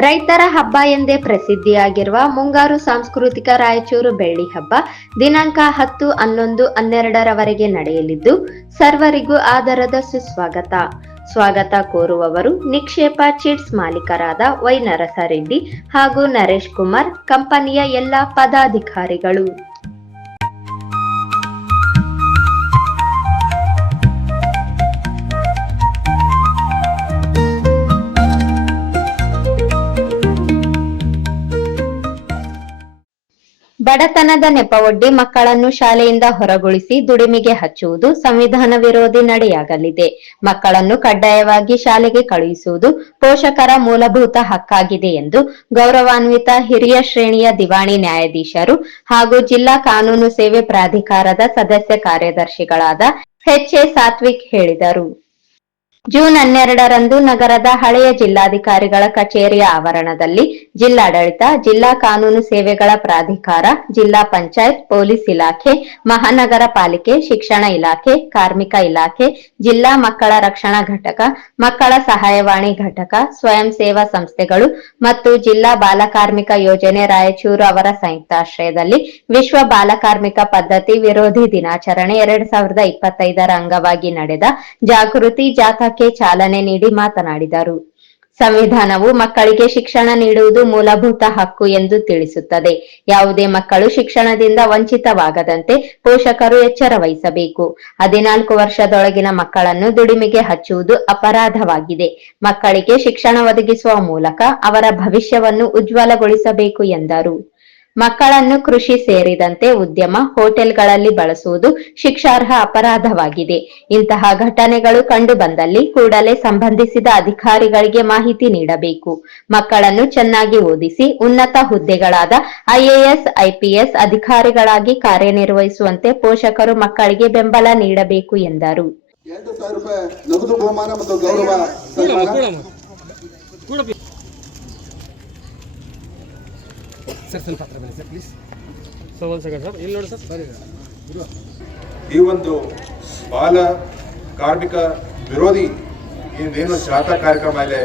ರೈತರ ಹಬ್ಬ ಎಂದೇ ಪ್ರಸಿದ್ಧಿಯಾಗಿರುವ ಮುಂಗಾರು ಸಾಂಸ್ಕೃತಿಕ ರಾಯಚೂರು ಬೆಳ್ಳಿ ಹಬ್ಬ ದಿನಾಂಕ ಹತ್ತು ಹನ್ನೊಂದು ಹನ್ನೆರಡರವರೆಗೆ ನಡೆಯಲಿದ್ದು, ಸರ್ವರಿಗೂ ಆದರದ ಸುಸ್ವಾಗತ. ಸ್ವಾಗತ ಕೋರುವವರು ನಿಕ್ಷೇಪ ಚಿಟ್ಸ್ ಮಾಲೀಕರಾದ ವೈ ನರಸರೆಡ್ಡಿ ಹಾಗೂ ನರೇಶ್ ಕುಮಾರ್, ಕಂಪನಿಯ ಎಲ್ಲ ಪದಾಧಿಕಾರಿಗಳು. ಬಡತನದ ನೆಪವೊಡ್ಡಿ ಮಕ್ಕಳನ್ನು ಶಾಲೆಯಿಂದ ಹೊರಗುಳಿಸಿ ದುಡಿಮೆಗೆ ಹಚ್ಚುವುದು ಸಂವಿಧಾನ ವಿರೋಧಿ ನಡೆಯಾಗಲಿದೆ. ಮಕ್ಕಳನ್ನು ಕಡ್ಡಾಯವಾಗಿ ಶಾಲೆಗೆ ಕಳುಹಿಸುವುದು ಪೋಷಕರ ಮೂಲಭೂತ ಹಕ್ಕಾಗಿದೆ ಎಂದು ಗೌರವಾನ್ವಿತ ಹಿರಿಯ ಶ್ರೇಣಿಯ ದಿವಾಣಿ ನ್ಯಾಯಾಧೀಶರು ಹಾಗೂ ಜಿಲ್ಲಾ ಕಾನೂನು ಸೇವೆ ಪ್ರಾಧಿಕಾರದ ಸದಸ್ಯ ಕಾರ್ಯದರ್ಶಿಗಳಾದ ಹೆಚ್ ಎ ಸಾತ್ವಿಕ್ ಹೇಳಿದರು. ಜೂನ್ ಹನ್ನೆರಡರಂದು ನಗರದ ಹಳೆಯ ಜಿಲ್ಲಾಧಿಕಾರಿಗಳ ಕಚೇರಿಯ ಆವರಣದಲ್ಲಿ ಜಿಲ್ಲಾಡಳಿತ, ಜಿಲ್ಲಾ ಕಾನೂನು ಸೇವೆಗಳ ಪ್ರಾಧಿಕಾರ, ಜಿಲ್ಲಾ ಪಂಚಾಯತ್, ಪೊಲೀಸ್ ಇಲಾಖೆ, ಮಹಾನಗರ ಪಾಲಿಕೆ, ಶಿಕ್ಷಣ ಇಲಾಖೆ, ಕಾರ್ಮಿಕ ಇಲಾಖೆ, ಜಿಲ್ಲಾ ಮಕ್ಕಳ ರಕ್ಷಣಾ ಘಟಕ, ಮಕ್ಕಳ ಸಹಾಯವಾಣಿ ಘಟಕ, ಸ್ವಯಂ ಸೇವಾ ಸಂಸ್ಥೆಗಳು ಮತ್ತು ಜಿಲ್ಲಾ ಬಾಲಕಾರ್ಮಿಕ ಯೋಜನೆ ರಾಯಚೂರು ಅವರ ಸಂಯುಕ್ತಾಶ್ರಯದಲ್ಲಿ ವಿಶ್ವ ಬಾಲಕಾರ್ಮಿಕ ಪದ್ಧತಿ ವಿರೋಧಿ ದಿನಾಚರಣೆ ಎರಡ್ ಸಾವಿರದ ಇಪ್ಪತ್ತೈದರ ಅಂಗವಾಗಿ ನಡೆದ ಜಾಗೃತಿ ಜಾಥಾಕ್ಕೆ ಚಾಲನೆ ನೀಡಿ ಮಾತನಾಡಿದರು. ಸಂವಿಧಾನವು ಮಕ್ಕಳಿಗೆ ಶಿಕ್ಷಣ ನೀಡುವುದು ಮೂಲಭೂತ ಹಕ್ಕು ಎಂದು ತಿಳಿಸುತ್ತದೆ. ಯಾವುದೇ ಮಕ್ಕಳು ಶಿಕ್ಷಣದಿಂದ ವಂಚಿತವಾಗದಂತೆ ಪೋಷಕರು ಎಚ್ಚರ ವಹಿಸಬೇಕು. ಹದಿನಾಲ್ಕು ವರ್ಷದೊಳಗಿನ ಮಕ್ಕಳನ್ನು ದುಡಿಮೆಗೆ ಹಚ್ಚುವುದು ಅಪರಾಧವಾಗಿದೆ. ಮಕ್ಕಳಿಗೆ ಶಿಕ್ಷಣ ಒದಗಿಸುವ ಮೂಲಕ ಅವರ ಭವಿಷ್ಯವನ್ನು ಉಜ್ವಲಗೊಳಿಸಬೇಕು ಎಂದರು. ಮಕ್ಕಳನ್ನು ಕೃಷಿ ಸೇರಿದಂತೆ ಉದ್ಯಮ ಹೋಟೆಲ್ಗಳಲ್ಲಿ ಬಳಸುವುದು ಶಿಕ್ಷಾರ್ಹ ಅಪರಾಧವಾಗಿದೆ. ಇಂತಹ ಘಟನೆಗಳು ಕಂಡು ಬಂದಲ್ಲಿ ಕೂಡಲೇ ಸಂಬಂಧಿಸಿದ ಅಧಿಕಾರಿಗಳಿಗೆ ಮಾಹಿತಿ ನೀಡಬೇಕು. ಮಕ್ಕಳನ್ನು ಚೆನ್ನಾಗಿ ಓದಿಸಿ ಉನ್ನತ ಹುದ್ದೆಗಳಾದ ಐಎಎಸ್ ಐಪಿಎಸ್ ಅಧಿಕಾರಿಗಳಾಗಿ ಕಾರ್ಯನಿರ್ವಹಿಸುವಂತೆ ಪೋಷಕರು ಮಕ್ಕಳಿಗೆ ಬೆಂಬಲ ನೀಡಬೇಕು ಎಂದರು. ಸರ್ ಸರ್ ಪ್ಲೀಸ್ ಒಂದು ಸರ್, ಇಲ್ಲಿ ನೋಡಿ ಸರ್. ಈ ಒಂದು ಬಾಲ ಕಾರ್ಮಿಕ ವಿರೋಧಿ ಏನೇನು ಜಾಥಾ ಕಾರ್ಯಕ್ರಮ ಇದೆ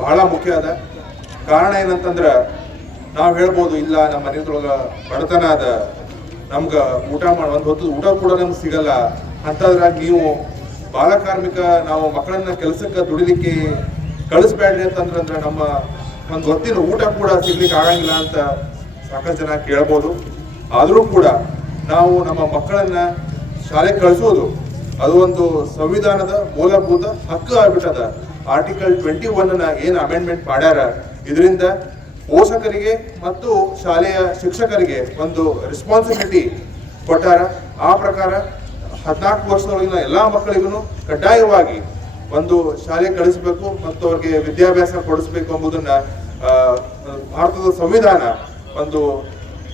ಬಹಳ ಮುಖ್ಯ ಅದ. ಕಾರಣ ಏನಂತಂದ್ರೆ ನಾವು ಹೇಳ್ಬೋದು, ಇಲ್ಲ, ನಮ್ಮ ಮನೆಯೊಳಗ ಬಡತನ ಅದ. ನಮ್ಗೆ ಊಟ ಮಾಡಿ, ಒಂದು ಹೊತ್ತು ಊಟ ಕೂಡ ನಮ್ಗೆ ಸಿಗಲ್ಲ. ಅಂಥದ್ರಾಗ ನೀವು ಬಾಲ ಕಾರ್ಮಿಕ, ನಾವು ಮಕ್ಕಳನ್ನ ಕೆಲಸಕ್ಕೆ ದುಡಿಲಿಕ್ಕೆ ಕಳಿಸ್ಬೇಡ್ರಿ ಅಂತಂದ್ರೆ ನಮ್ಮ ಒಂದು ಹೊತ್ತಿನ ಊಟ ಕೂಡ ಸಿಗ್ಲಿಕ್ಕೆ ಆಗಂಗಿಲ್ಲ ಅಂತ ಸಾಕಷ್ಟು ಜನ ಕೇಳ್ಬೋದು. ಆದರೂ ಕೂಡ ನಾವು ನಮ್ಮ ಮಕ್ಕಳನ್ನ ಶಾಲೆಗೆ ಕಳಿಸೋದು, ಅದು ಒಂದು ಸಂವಿಧಾನದ ಮೂಲಭೂತ ಹಕ್ಕು ಆಗ್ಬಿಟ್ಟದ. ಆರ್ಟಿಕಲ್ ಟ್ವೆಂಟಿ ಒನ್ ಏನ್ ಅಮೆಂಡ್ಮೆಂಟ್ ಮಾಡ್ಯಾರ, ಇದರಿಂದ ಪೋಷಕರಿಗೆ ಮತ್ತು ಶಾಲೆಯ ಶಿಕ್ಷಕರಿಗೆ ಒಂದು ರೆಸ್ಪಾನ್ಸಿಬಿಲಿಟಿ ಕೊಟ್ಟಾರ. ಆ ಪ್ರಕಾರ ಹದಿನಾಲ್ಕು ವರ್ಷದೊಳಗಿನ ಎಲ್ಲಾ ಮಕ್ಕಳಿಗೂ ಕಡ್ಡಾಯವಾಗಿ ಒಂದು ಶಾಲೆ ಕಳಿಸಬೇಕು ಮತ್ತು ಅವ್ರಿಗೆ ವಿದ್ಯಾಭ್ಯಾಸ ಕೊಡಿಸ್ಬೇಕು ಎಂಬುದನ್ನ ಭಾರತದ ಸಂವಿಧಾನ ಒಂದು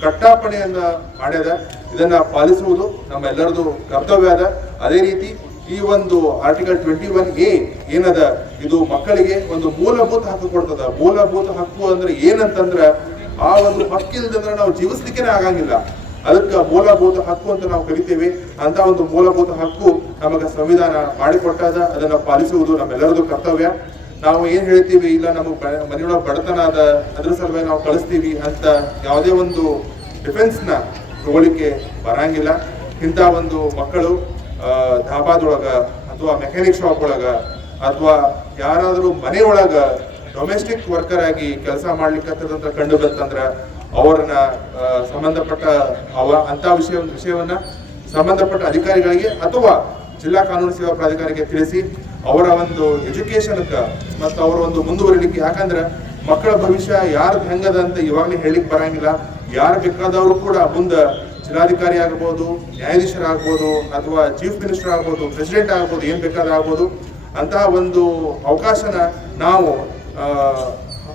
ಕಟ್ಟಾಪಣೆಯನ್ನ ಮಾಡ್ಯದ. ಇದನ್ನ ಪಾಲಿಸುವುದು ನಮ್ಮ ಎಲ್ಲರದು ಕರ್ತವ್ಯ ಅದ. ಅದೇ ರೀತಿ ಈ ಒಂದು ಆರ್ಟಿಕಲ್ ಟ್ವೆಂಟಿ ಒನ್ ಎ ಏನದ? ಇದು ಮಕ್ಕಳಿಗೆ ಒಂದು ಮೂಲಭೂತ ಹಕ್ಕು ಕೊಡ್ತದ. ಮೂಲಭೂತ ಹಕ್ಕು ಅಂದ್ರೆ ಏನಂತಂದ್ರ, ಆ ಒಂದು ಹಕ್ಕಿಲ್ದಂದ್ರೆ ನಾವು ಜೀವಿಸ್ಲಿಕ್ಕೆ ಆಗಂಗಿಲ್ಲ. ಅದಕ್ಕೆ ಮೂಲಭೂತ ಹಕ್ಕು ಅಂತ ನಾವು ಕರಿತೀವಿ. ಅಂತ ಒಂದು ಮೂಲಭೂತ ಹಕ್ಕು ನಮಗೆ ಸಂವಿಧಾನ ಮಾಡಿಕೊಟ್ಟಾದ, ಅದನ್ನ ಪಾಲಿಸುವುದು ನಮ್ಮೆಲ್ಲರದು ಕರ್ತವ್ಯ. ನಾವು ಏನ್ ಹೇಳ್ತೀವಿ, ಇಲ್ಲ ನಮ್ಮ ಮನೆಯೊಳಗೆ ಬಡತನ ಅದ, ಅದ್ರ ಸಲುವಾಗಿ ನಾವು ಕಳಿಸ್ತೀವಿ ಅಂತ ಯಾವುದೇ ಒಂದು ಡಿಫೆನ್ಸ್ನ ತಗೊಳಿಕ್ಕೆ ಬರಂಗಿಲ್ಲ. ಇಂಥ ಒಂದು ಮಕ್ಕಳು ಧಾಬಾದೊಳಗ ಅಥವಾ ಮೆಕ್ಯಾನಿಕ್ ಶಾಪ್ ಒಳಗ ಅಥವಾ ಯಾರಾದರೂ ಮನೆಯೊಳಗ ಡೊಮೆಸ್ಟಿಕ್ ವರ್ಕರ್ ಆಗಿ ಕೆಲಸ ಮಾಡ್ಲಿಕ್ಕೆ ಕಂಡು ಬಂತಂದ್ರ ಅವರನ್ನ ಸಂಬಂಧಪಟ್ಟ ಅವ ಅಂತ ವಿಷಯ, ವಿಷಯವನ್ನ ಸಂಬಂಧಪಟ್ಟ ಅಧಿಕಾರಿಗಳಿಗೆ ಅಥವಾ ಜಿಲ್ಲಾ ಕಾನೂನು ಸೇವಾ ಪ್ರಾಧಿಕಾರಿಗೆ ತಿಳಿಸಿ ಅವರ ಒಂದು ಎಜುಕೇಶನ್ ಮತ್ತು ಅವರ ಒಂದು ಮುಂದುವರಿಲಿಕ್ಕೆ. ಯಾಕಂದ್ರೆ ಮಕ್ಕಳ ಭವಿಷ್ಯ ಯಾರ್ದು ಹೆಂಗದ ಅಂತ ಇವಾಗಲೇ ಹೇಳಲಿಕ್ಕೆ ಬರಂಗಿಲ್ಲ. ಯಾರು ಬೇಕಾದವರು ಕೂಡ ಮುಂದೆ ಜಿಲ್ಲಾಧಿಕಾರಿ ಆಗ್ಬೋದು ನ್ಯಾಯಾಧೀಶರಾಗ್ಬೋದು ಅಥವಾ ಚೀಫ್ ಮಿನಿಸ್ಟರ್ ಆಗ್ಬೋದು ಪ್ರೆಸಿಡೆಂಟ್ ಆಗ್ಬೋದು, ಏನ್ ಬೇಕಾದ್ರೂ ಆಗ್ಬೋದು. ಅಂತಹ ಒಂದು ಅವಕಾಶನ ನಾವು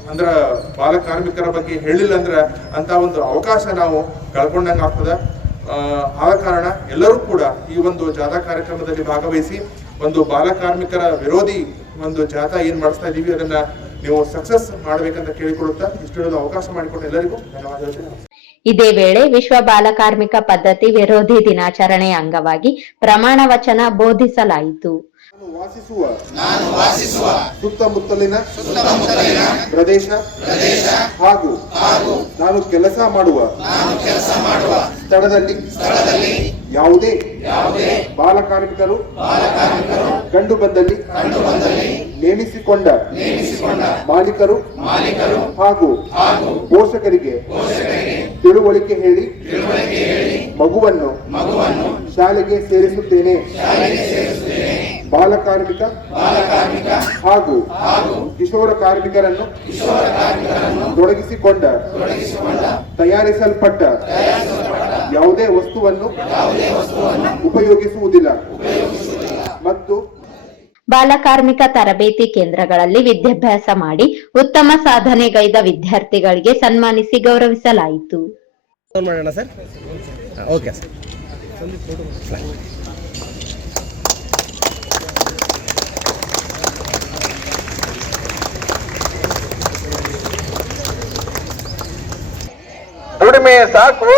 ಅಂದ್ರ ಬಾಲ ಕಾರ್ಮಿಕರ ಬಗ್ಗೆ ಹೇಳಿಲ್ಲ ಅಂದ್ರೆ ಅಂತ ಒಂದು ಅವಕಾಶ ನಾವು ಕಳ್ಕೊಂಡಂಗೆ ಆಗ್ತದ. ಆ, ಆದ ಕಾರಣ ಎಲ್ಲರೂ ಕೂಡ ಈ ಒಂದು ಜಾಥಾ ಕಾರ್ಯಕ್ರಮದಲ್ಲಿ ಭಾಗವಹಿಸಿ ಒಂದು ಬಾಲ ಕಾರ್ಮಿಕರ ವಿರೋಧಿ ಒಂದು ಜಾಥಾ ಏನ್ ಮಾಡಿಸ್ತಾ ಇದೀವಿ ಅದನ್ನ ನೀವು ಸಕ್ಸಸ್ ಮಾಡಬೇಕಂತ ಕೇಳಿಕೊಳ್ಳುತ್ತಾ ಇಷ್ಟು ಅವಕಾಶ ಮಾಡಿಕೊಟ್ಟ ಎಲ್ಲರಿಗೂ ಧನ್ಯವಾದಗಳು. ಇದೇ ವೇಳೆ ವಿಶ್ವ ಬಾಲಕಾರ್ಮಿಕ ಪದ್ಧತಿ ವಿರೋಧಿ ದಿನಾಚರಣೆಯ ಅಂಗವಾಗಿ ಪ್ರಮಾಣ ವಚನ ಬೋಧಿಸಲಾಯಿತು. ವಾಸಿಸುವ ನಾನು ವಾಸಿಸುವ ಸುತ್ತಮುತ್ತಲಿನ ಸುತ್ತಮುತ್ತಲಿನ ಪ್ರದೇಶ ಪ್ರದೇಶ ಹಾಗೂ ಹಾಗೂ ನಾನು ಕೆಲಸ ಮಾಡುವ ನಾನು ಕೆಲಸ ಮಾಡುವ ಸ್ಥಳದಲ್ಲಿ ಸ್ಥಳದಲ್ಲಿ ಯಾವುದೇ ಯಾವುದೇ ಬಾಲಕಾರ್ಮಿಕರು ಬಾಲಕಾರ್ಮಿಕರು ಕಂಡು ಬಂದಲ್ಲಿ ಕಂಡು ಬಂದಲ್ಲಿ ನೇಮಿಸಿಕೊಂಡ ನೇಮಿಸಿಕೊಂಡ ಮಾಲೀಕರು ಮಾಲೀಕರು ಹಾಗೂ ಹಾಗೂ ಪೋಷಕರಿಗೆ ಪೋಷಕರಿಗೆ ತಿಳುವಳಿಕೆ ಹೇಳಿ ತಿಳುವಳಿಕೆ ಹೇಳಿ ಮಗುವನ್ನು ಮಗುವನ್ನು ಶಾಲೆಗೆ ಸೇರಿಸುತ್ತೇನೆ. ಬಾಲಕಾರ್ಮಿಕ ಬಾಲಕಾರ್ಮಿಕ ಹಾಗೂ ಹಾಗೂ ಕಿಶೋರ ಕಾರ್ಮಿಕರನ್ನು ತೊಡಗಿಸಿಕೊಂಡ ತಯಾರಿಸಲ್ಪಟ್ಟ ಯಾವುದೇ ವಸ್ತುವನ್ನು ಉಪಯೋಗಿಸುವುದಿಲ್ಲ. ಮತ್ತು ಬಾಲಕಾರ್ಮಿಕ ತರಬೇತಿ ಕೇಂದ್ರಗಳಲ್ಲಿ ವಿದ್ಯಾಭ್ಯಾಸ ಮಾಡಿ ಉತ್ತಮ ಸಾಧನೆಗೈದ ವಿದ್ಯಾರ್ಥಿಗಳಿಗೆ ಸನ್ಮಾನಿಸಿ ಗೌರವಿಸಲಾಯಿತು. ಮಾಡೋಣ ಸರ್? Okay sir. ದುಡಿಮೆ ಸಾಕು.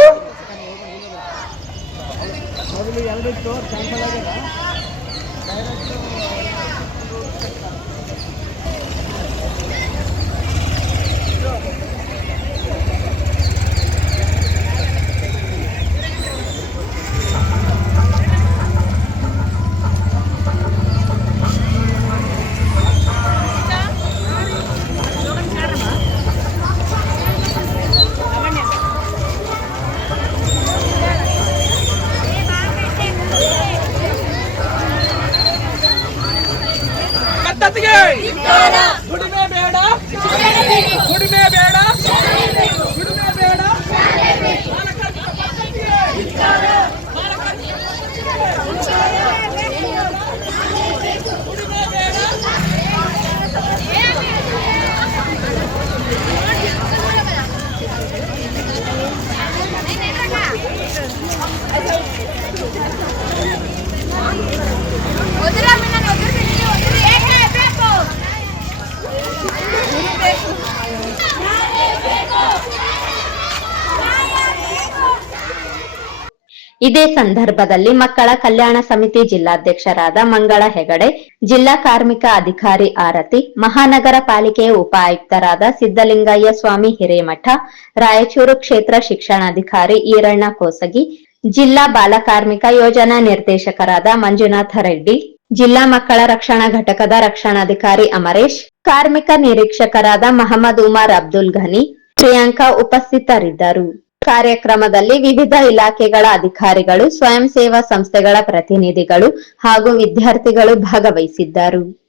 ಇದೇ ಸಂದರ್ಭದಲ್ಲಿ ಮಕ್ಕಳ ಕಲ್ಯಾಣ ಸಮಿತಿ ಜಿಲ್ಲಾಧ್ಯಕ್ಷರಾದ ಮಂಗಳ ಹೆಗಡೆ, ಜಿಲ್ಲಾ ಕಾರ್ಮಿಕ ಅಧಿಕಾರಿ ಆರತಿ, ಮಹಾನಗರ ಪಾಲಿಕೆಯ ಉಪ ಆಯುಕ್ತರಾದ ಸಿದ್ದಲಿಂಗಯ್ಯ ಸ್ವಾಮಿ ಹಿರೇಮಠ, ರಾಯಚೂರು ಕ್ಷೇತ್ರ ಶಿಕ್ಷಣಾಧಿಕಾರಿ ಈರಣ್ಣ ಕೋಸಗಿ, ಜಿಲ್ಲಾ ಬಾಲಕಾರ್ಮಿಕ ಯೋಜನಾ ನಿರ್ದೇಶಕರಾದ ಮಂಜುನಾಥ ರೆಡ್ಡಿ, ಜಿಲ್ಲಾ ಮಕ್ಕಳ ರಕ್ಷಣಾ ಘಟಕದ ರಕ್ಷಣಾಧಿಕಾರಿ ಅಮರೇಶ್, ಕಾರ್ಮಿಕ ನಿರೀಕ್ಷಕರಾದ ಮಹಮ್ಮದ್ ಉಮರ್ ಅಬ್ದುಲ್ ಘನಿ, ಪ್ರಿಯಾಂಕಾ ಉಪಸ್ಥಿತರಿದ್ದರು. ಕಾರ್ಯಕ್ರಮದಲ್ಲಿ ವಿವಿಧ ಇಲಾಖೆಗಳ ಅಧಿಕಾರಿಗಳು ಸ್ವಯಂ ಸೇವಾ ಸಂಸ್ಥೆಗಳ ಪ್ರತಿನಿಧಿಗಳು ಹಾಗೂ ವಿದ್ಯಾರ್ಥಿಗಳು ಭಾಗವಹಿಸಿದ್ದರು.